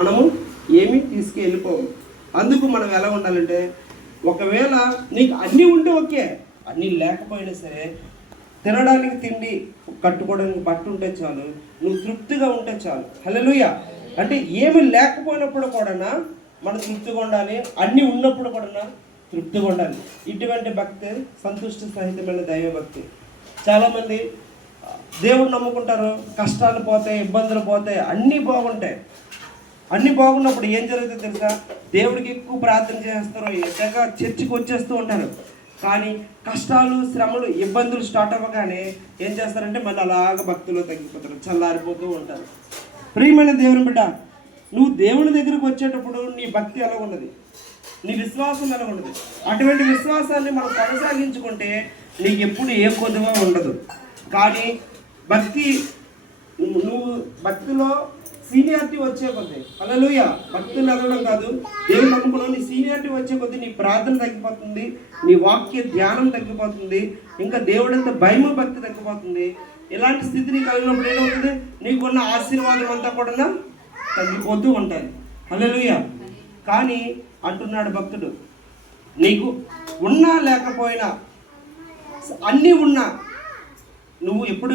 మనము ఏమీ తీసుకెళ్ళిపోము. అందుకు మనం ఎలా ఉండాలంటే ఒకవేళ నీకు అన్నీ ఉంటే ఓకే అన్నీ లేకపోయినా సరే తినడానికి తిండి కట్టుకోవడానికి బట్ట ఉంటే చాలు నువ్వు తృప్తిగా ఉంటే చాలు. హల్లెలూయా. అంటే ఏమి లేకపోయినప్పుడు కూడా మనం తృప్తిగా ఉండాలి అన్నీ ఉన్నప్పుడు కూడా తృప్తిగా ఉండాలి. ఇటువంటి భక్తి సంతుష్టి సహితమైన దైవ భక్తి చాలామంది దేవుడు నమ్ముకుంటారు కష్టాలు పోతాయి ఇబ్బందులు పోతాయి అన్నీ బాగుంటాయి. అన్ని బాగున్నప్పుడు ఏం జరుగుతుందో తెలుసా? దేవుడికి ఎక్కువ ప్రార్థన చేస్తారు ఎక్కగా చర్చికి వచ్చేస్తూ ఉంటారు. కానీ కష్టాలు శ్రమలు ఇబ్బందులు స్టార్ట్ అవ్వగానే ఏం చేస్తారంటే మళ్ళీ అలాగ భక్తులు తగ్గిపోతారు చల్లారిపోతూ ఉంటారు. ప్రియమైన దేవుని బిడ్డ నువ్వు దేవుని దగ్గరికి వచ్చేటప్పుడు నీ భక్తి ఎలా ఉన్నది నీ విశ్వాసం ఎలా ఉన్నది అటువంటి విశ్వాసాన్ని మనం కొనసాగించుకుంటే నీకు ఎప్పుడు ఏ కొద్దుగా ఉండదు. కానీ భక్తి నువ్వు భక్తిలో సీనియారిటీ వచ్చే కొద్ది. అలలుయ భక్తులు అదవడం కాదు. దేవుని నమ్ముకున్నావు నీ సీనియారిటీ వచ్చే కొద్ది నీ ప్రార్థన తగ్గిపోతుంది నీ వాక్య ధ్యానం తగ్గిపోతుంది ఇంకా దేవుడంత భయము భక్తి తగ్గిపోతుంది. ఇలాంటి స్థితి నీకు కలిగినప్పుడు ఏమవుతుంది? నీకున్న ఆశీర్వాదం అంతా కూడా తగ్గిపోతూ ఉంటాయి అలలుయ కానీ అంటున్నాడు భక్తుడు నీకు ఉన్నా లేకపోయినా అన్నీ ఉన్నా నువ్వు ఎప్పుడు